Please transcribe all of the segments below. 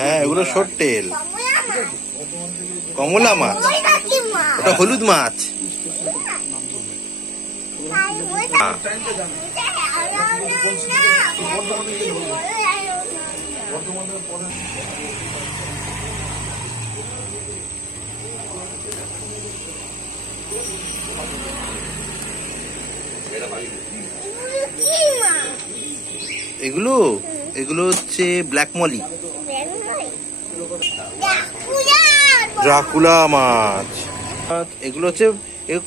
হ্যাঁ এগুলো শর্টেল, কমলা মাছ, ওটা হলুদ মাছ। এগুলো এগুলো হচ্ছে ব্ল্যাক মলি, ড্রাকুলা মাছ। এগুলো হচ্ছে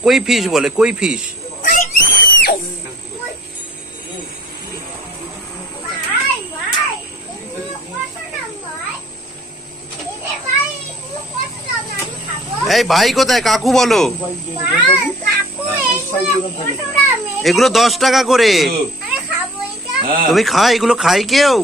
কই ফিশ বলে, কই ফিশ। এই ভাই কোথায়, কাকু বলো। এগুলো 10 টাকা করে। তুমি খাও, এগুলো খাই কেউ?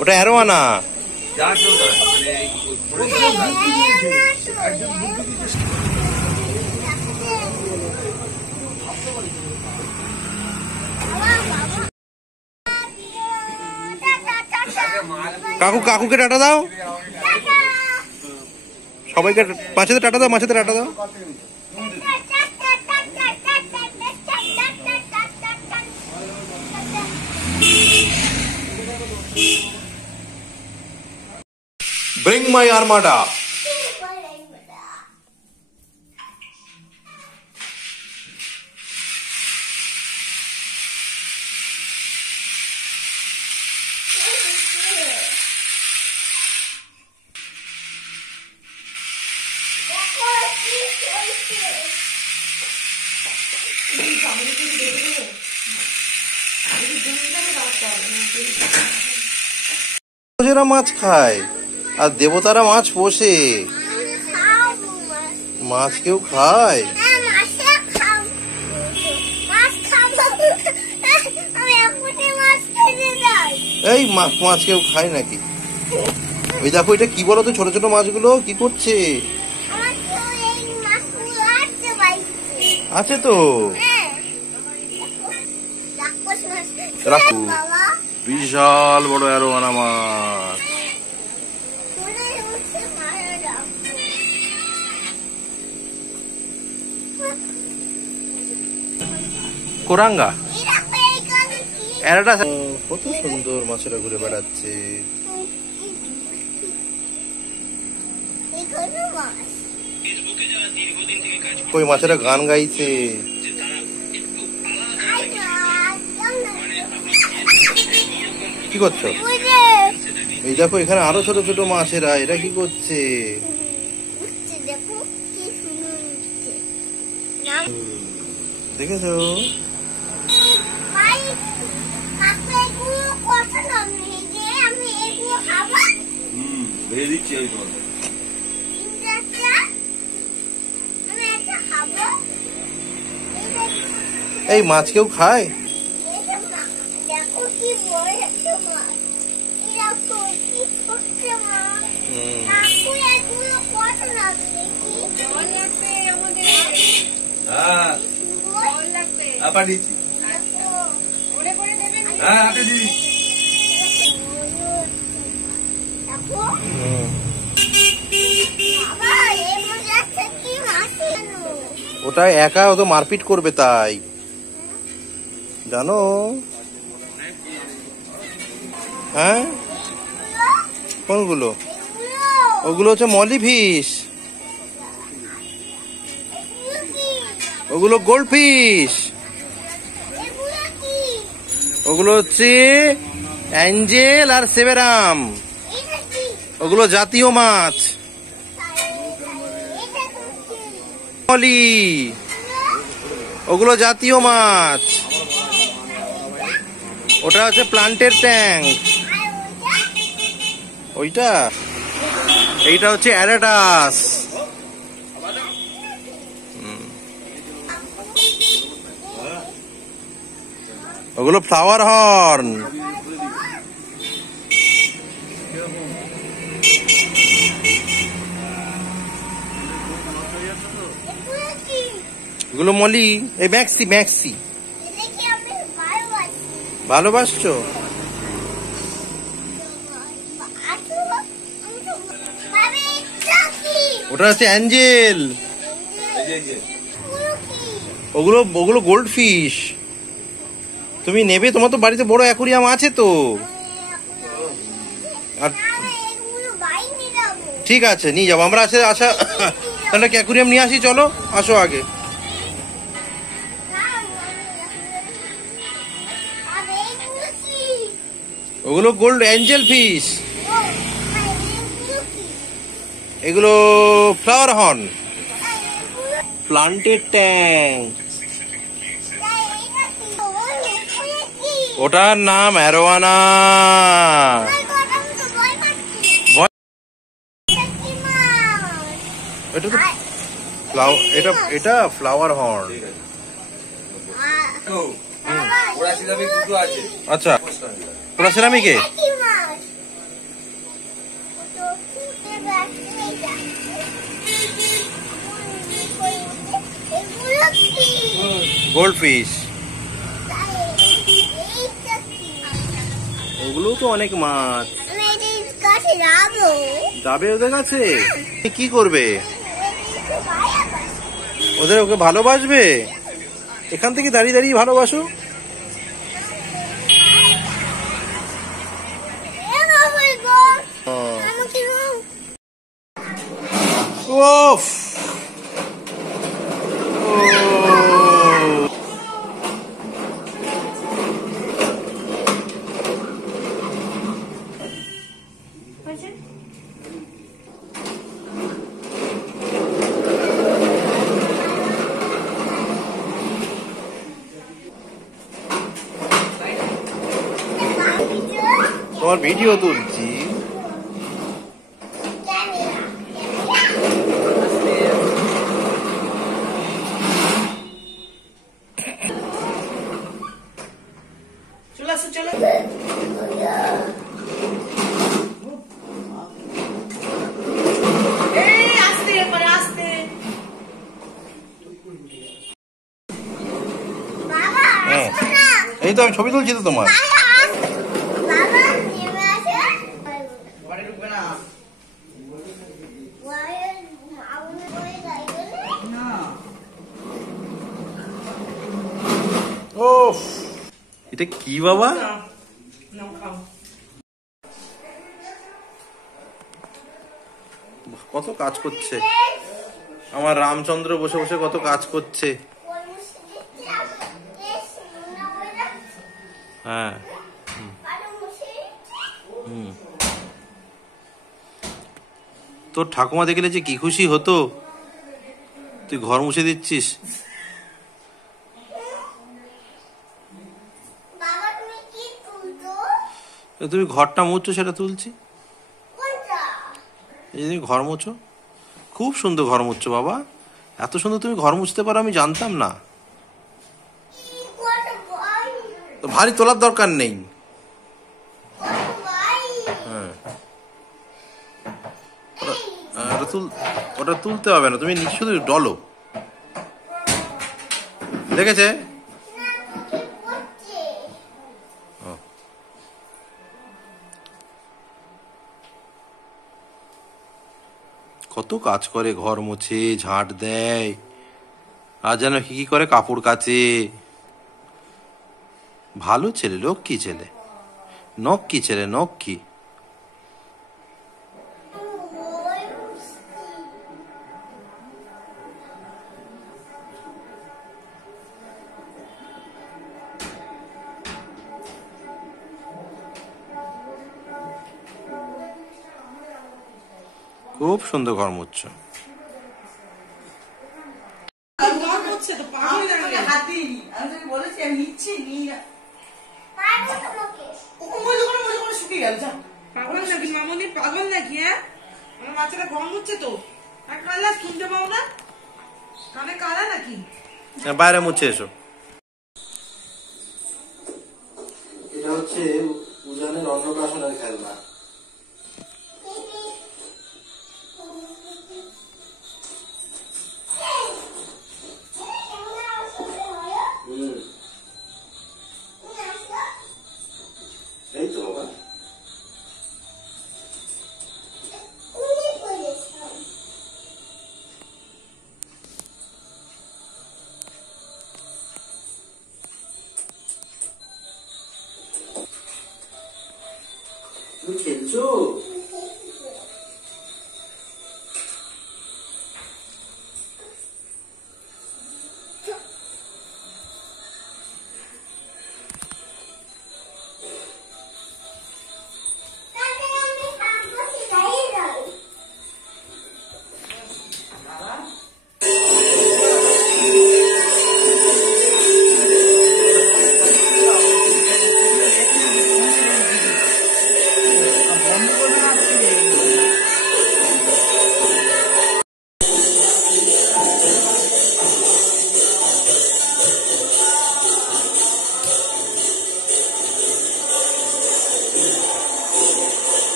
ওটা অ্যারোয়ানা। কাকু, কাকুকে টাটা দাও, সবাইকে মাছেতে টাটা দাও, মাছেতে টাটা দাও। Bring my armada. মাছ খায় আর দেবতারা মাছ পোষে। মাছ কেউ খায়? এই মাছ কেউ খায় নাকি? ওই দেখো, এটা কি বলতো, ছোট ছোট মাছগুলো কি করছে? আছে তো, বিশাল বড় অ্যারোয়ানা মাছ। কোরাঙ্গা, কত সুন্দর মাছেরা ঘুরে বেড়াচ্ছে। কই মাছেরা গান গাইছে। কি করছো? এই দেখো, এখানে আরো ছোট ছোট মাছেরা, এরা কি করছে? দেখেছো? এই মাছ কেউ খায়? ওটা একা, ও তো মারপিট করবে, তাই জানো? হ্যাঁ, কোনগুলো? ওগুলো হচ্ছে মলি ফিশ, ওগুলো গোল্ড ফিশ, ওগুলো হচ্ছে অ্যাঞ্জেল আর সেভেরাম, ওগুলো জাতীয় মাছ। মলি, ওগুলো জাতীয় মাছ। ওটা হচ্ছে প্লান্টের ট্যাঙ্ক, ওইটা। এইটা হচ্ছে অ্যারাটাস। ওগুলো ফ্লাওয়ার হর্ন। এগুলো মলি, এই ম্যাক্সি ম্যাক্সি। ভালোবাসছো? ওটা হচ্ছে অ্যাঞ্জেল। ওগুলো ওগুলো গোল্ড ফিশ। তুমি নেবে? তোমার তো বাড়িতে বড় অ্যাকুরিয়াম আছে তো। আর ঠিক আছে, নিয়ে যাবো আমরা। আচ্ছা তাহলে অ্যাকুরিয়াম নিয়ে আসি, চলো আসো আগে। ওগুলো গোল্ড অ্যাঞ্জেল ফিশ। এগুলো ফ্লাওয়ার হর্ন। Planted tank. ওটার নাম অ্যারোয়ানা। এটা তো এটা ফ্লাওয়ার হর্ন। আচ্ছা, ওরা সেরামিকে। Gold fish. ওগুলো তো অনেক মাছ। যাবে ওদের কাছে? কি করবে? ওকে ভালোবাসবে? এখান থেকে দাঁড়িয়ে দাঁড়িয়ে ভালোবাসো। ওফ, তোমার ভিডিও তুলছি। এই তো আমি ছবি তুলছি তো তোমার। এটা কি বাবা? কত কাজ করছে আমার রামচন্দ্র, বসে বসে কত কাজ করছে। হ্যাঁ, তোর ঠাকুমা দেখলে যে কি খুশি হতো। তুই ঘর মুছে দিচ্ছিস। তুমি ঘরটা মুছছো, সেটা তুলছি। এই তুমি ঘর মুছো, খুব সুন্দর ঘর মুছছো বাবা। এত সুন্দর তুমি ঘর মুছতে পারো আমি জানতাম না। তো ভারী তোলার দরকার নেই। হ্যাঁ, ওটা তুলতে হবে না, তুমি শুধু ডলো। দেখেছে? কত কাজ করে, ঘর মুছে, ঝাঁট দেয়, আর যেন কি করে কাপড় কাচে। ভালো ছেলে, লক্ষ্মী ছেলে, নক্কি ছেলে, নক্কি। খুব সুন্দর ঘর মুছছো। বাইরে মুছে এসো। হচ্ছে উজানের অন্নপ্রাশনের খেলনা। এই তো বাবা, তুমি খেলছো?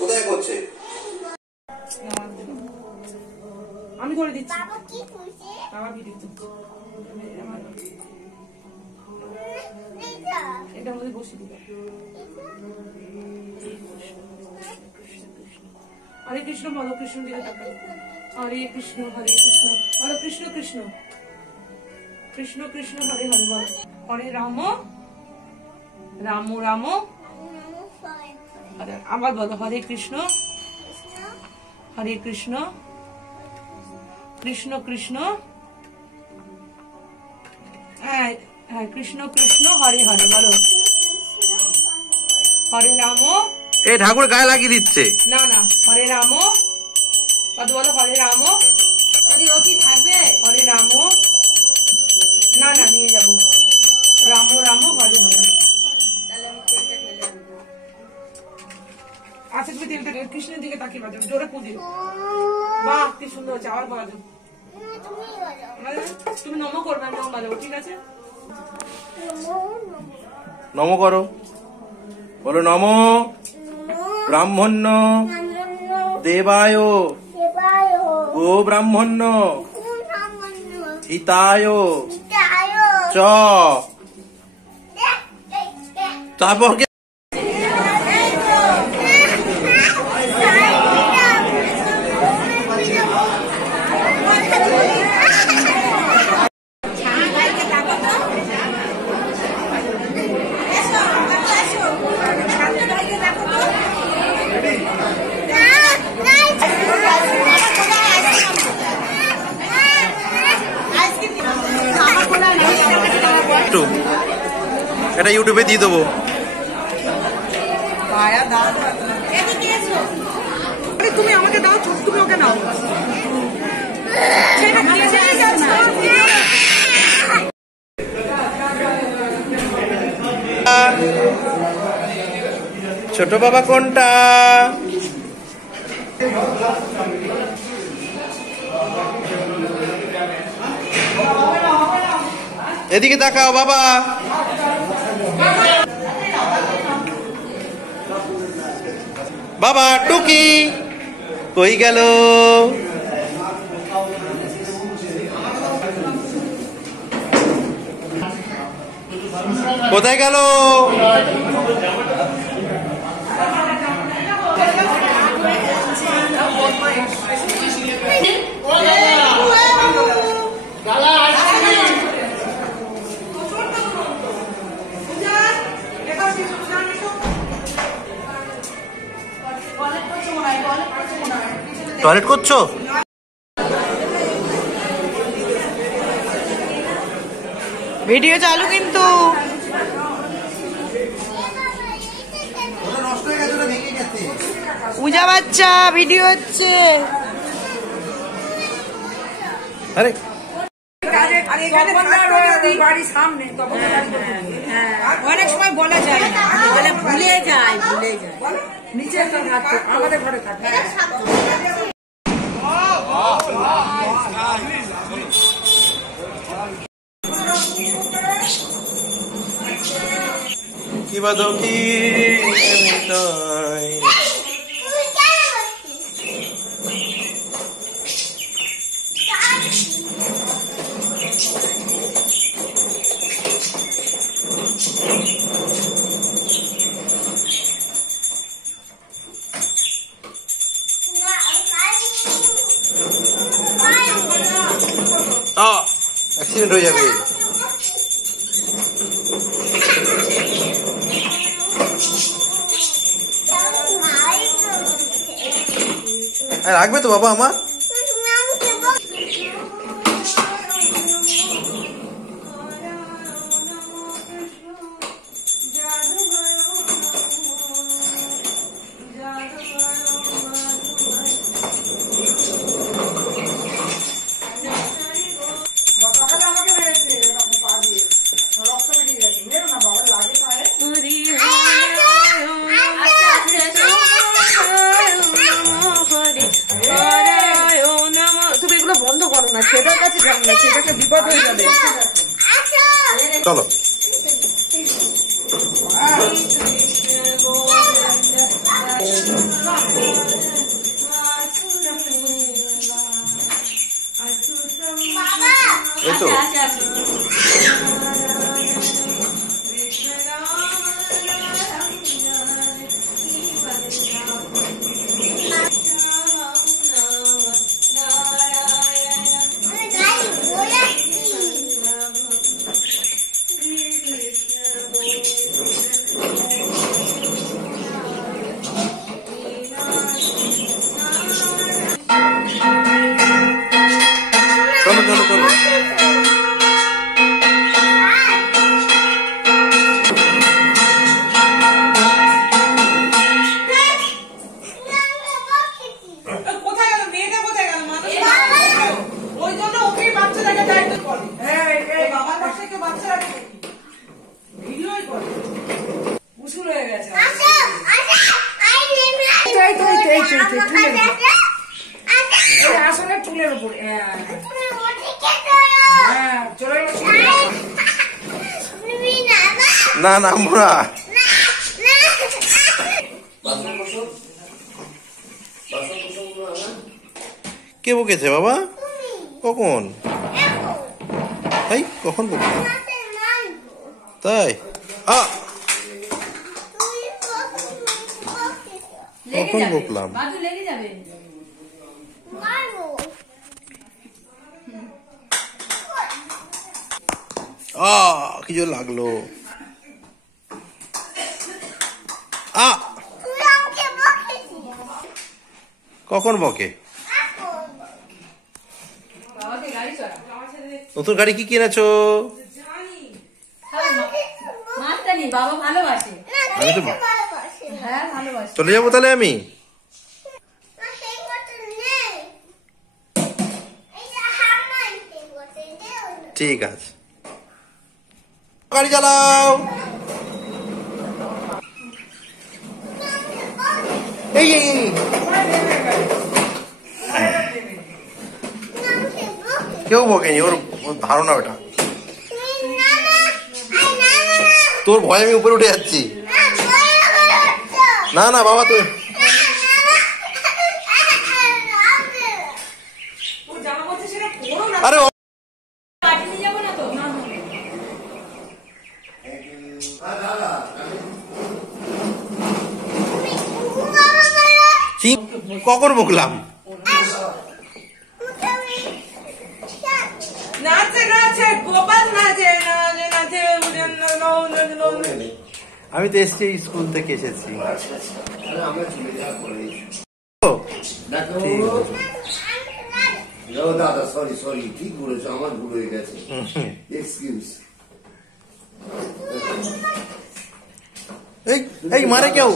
কোথায় করছে? আমি করে দিচ্ছি। বাবা ভিডিও এটার মধ্যে বসে দিল। হরে কৃষ্ণ বলো, কৃষ্ণ দিকে তাকাও। হরে কৃষ্ণ বলো, কৃষ্ণ কৃষ্ণ কৃষ্ণ কৃষ্ণ হরে হরে বলো। হরে রাম রাম রাম, আবার বলো হরে কৃষ্ণ কৃষ্ণ কৃষ্ণ, হ্যাঁ হ্যাঁ কৃষ্ণ কৃষ্ণ হরে হরে বলো। হরে রাম, এই ঠাকুর গায়ে লাগিয়ে দিচ্ছে। না না, হরে রাম কত বলো। হরে রাম, থাকবে হরে রাম, না না নিয়ে যাবো। রাম রাম হরে হরে। আচ্ছা তুমি তেলটা কৃষ্ণের দিকে তাকিয়ে বাজাও, জোরে পুজিও। বাহ কি সুন্দর হচ্ছে, আবার বাজাও। তুমি নমো করবে, আমি নম বাজাবো, ঠিক আছে? নমো করো, বলো নমো ব্রাহ্মণ্য দেবায় গো ব্রাহ্মণ্য হিতায় চ। তারপর এটা ইউটিউবে দিয়ে দেবো। তুমি আমাকে দাও, তুমি ওকে নাও। ছোট বাবা কোনটা? এদিকে তাকাও বাবা। বাবা টুকি কই গেল? কোথায় গেল? টয়লেট করছো? ভিডিও চালু কিন্তু। পূজা বাচ্চা ভিডিও হচ্ছে। আরে আর এখানে বাড়ির সামনে অনেক সময় বলা যায় না, ভুলে যায় নিচে থাকতো আমাদের ঘরে থাকতো। কি বাদো কি তাই অ্যাক্সিডেন্ট হয়ে যাবে। রাখবে তো বাবা আমার? বন্ধ করো না, সেটার কাছে যাও না, সেটাকে বিপদ হয়ে যাবে। চলো এই তো চলো চলো চলো। কোথায় গেল মেয়েটা, কোথায় গেল? মানুষ ওই জন্য ওকে বাচ্চাটাকে দায়িত্ব করে। বাবার বাসায় কেউ বাচ্চা রাখে ভিডিওই করে, উসুল হয়ে গেছে। আসলে চুলের উপরে চলে না না আমরা কে বকেছে বাবা? কখন? তাই কখন বকেছে? তাই কখন বকলাম? লেগে যাবে। কি জোর লাগলো। কখন বকে? নতুন গাড়ি কি কিনেছো? বাবা ভালোবাসে, আমি তো হ্যাঁ ভালোবাসে। চলে যাবো তাহলে আমি। ঠিক আছে, গাড়ি চালাও। এই কেউ বকেনি, ওর ধারণা ওটা। তোর ভয়ে আমি উপরে উঠে যাচ্ছি। না না বাবা তুই আরে কখন বকলাম? আমি তো এসছি স্কুল থেকে এসেছি। দাদা সরি সরি, ঠিক বলেছো, আমার ভুল হয়ে গেছে, এক্সকিউজ। এই মারে কেউ,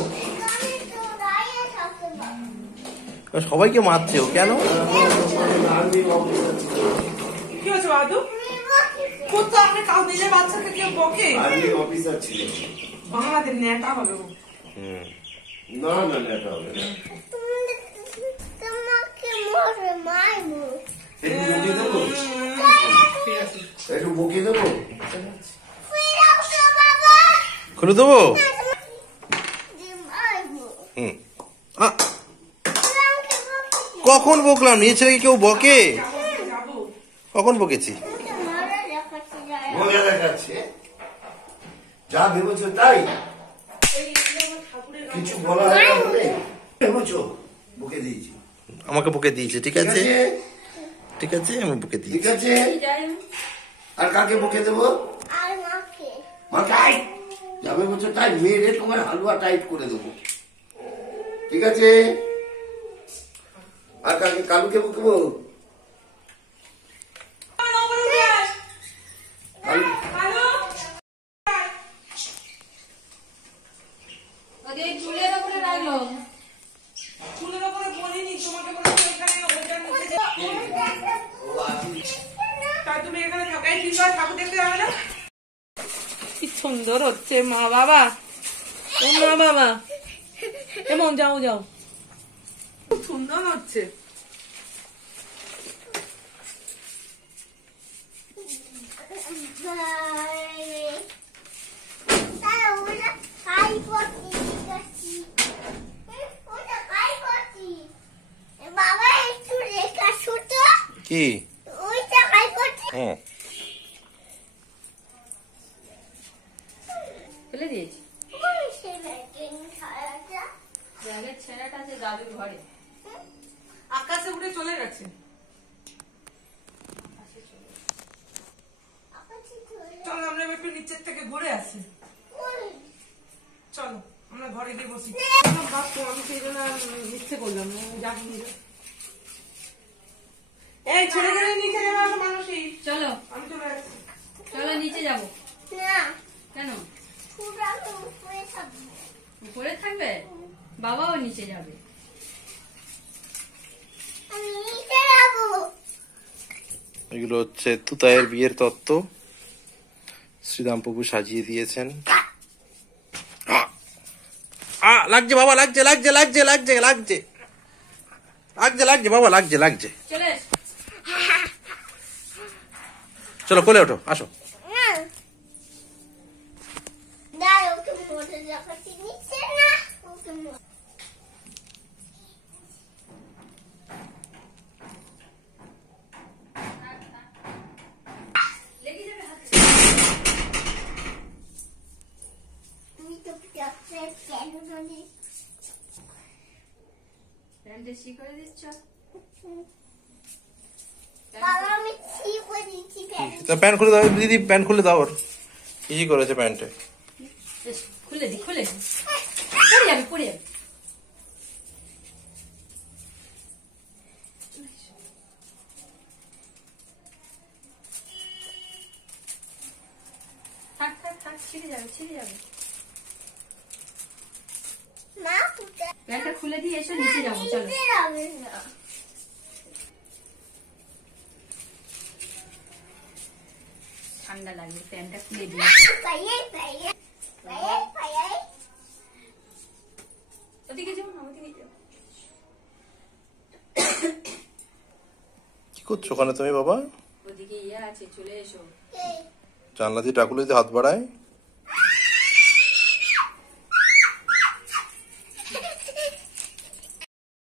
সবাইকে মারছে ও কেন? কি হচ্ছে বাদু? কোথাও আপনি কাউ দিলে বাচ্চাকে কেউ বকে আর্মি অফিসার ছিল। আমাদের নেতা হবে ও। না না না, এটা হবে না। একটু বকিয়ে দেবো। খুলে দেবো। আ, কখন বকলাম? নিয়ে ছেলে কেউ বকে? যাবো কখন বকেছি? মজা দেখাচ্ছে, যা ভেবেছো তাই। কিছু বলা হবে ভেবেছো, বকে দিয়েছি। আমাকে বকে দিয়েছে, ঠিক ঠিক আছে আছে, ঠিক আছে, আমি বকে ঠিক দিয়েছি। আছে। আর কাকে বকে দেবো? মা টাইট যা ভেবেছো তাই, মেরে তোমার হালুয়া টাইট করে দেবো, ঠিক আছে। আর কাকে, কালুকে বকবো? কালু হ্যালো চুলের ওপরে বলিনি তোমাকে, বলেছি এখানে ওটা নিচে তাই তুমি এখানে থাকো। এই 3 বার ঠাকুর দেখতে যাবে না? কি সুন্দর হচ্ছে মা বাবা, ও মা বাবা, এমন যাও যাও, খুব সুন্দর হচ্ছে। বাবা একটু রেখা ছোট কি? ওইটা খাই করছি। হ্যাঁ, ফেলে দিয়েছি। ওই সে ব্যাগের ছাড়াটা ব্যাগের ছেঁড়াটা আছে দাদুর ঘরে। আকাশে উড়ে চলে গেছে। আকাশে চলে চলো আমরা একটু নিচের থেকে ঘুরে আসি। ওই চলো আমরা ঘরে গিয়ে বসি। ভাবতো আমি সেই জন্য ইচ্ছে করলাম যাক নিয়ে। এই ছেড়ে গেলে নিচে নেমে আসো মানুষই। চলো আমি চলে আসছি। চলো নিচে যাবো। না কেন? পুরা উপরে থাকবে। উপরে থাকবে? বাবাও নিচে যাবে। আমি নিচে যাবো। এগুলো হচ্ছে তুতায়ের বিয়ের তত্ত্ব, শ্রীরাম প্রভু সাজিয়ে দিয়েছেন। লাগছে বাবা, লাগছে লাগছে লাগছে লাগছে লাগছে লাগছে লাগছে বাবা, লাগছে লাগছে। চলে এস। চলো কোলে ওঠো, আসো। না দাঁড়া, ওকে মোটে দেখাচ্ছি। নিচে না, ওকে লেগে যাবে হাতে। তুমি তো কেন নদী প্যান্টে সি করে দিচ্ছ? বাবা আমি ছি করে দিচ্ছি প্যান্ট। তা প্যান্ট খুলে দাও দিদি, প্যান্ট খুলে দাও। ওর কি করেছে প্যান্টে? বেশ, খুলে দি খুলে দি। পড়ে যাবে পড়ে যাবে। থাক থাক থাক, ছিঁড়ে যাবে ছিঁড়ে যাবে। মা কোথায়? প্যান্টটা খুলে দিয়ে এসে নিচে যাবো। চলো নিচে যাবে না। ঠান্ডা লাগবে, প্যান্টটা খুলে দিয়ে। পায়ে পায়ে পায়ে পায়ে ওদিকে যাও না, ওদিকে যাও। কি করছো ওখানে তুমি বাবা? ওদিকে ইয়ে আছে, চলে এসো। এই জানলা দিয়ে টাকুলে দিয়ে হাত বাড়ায়।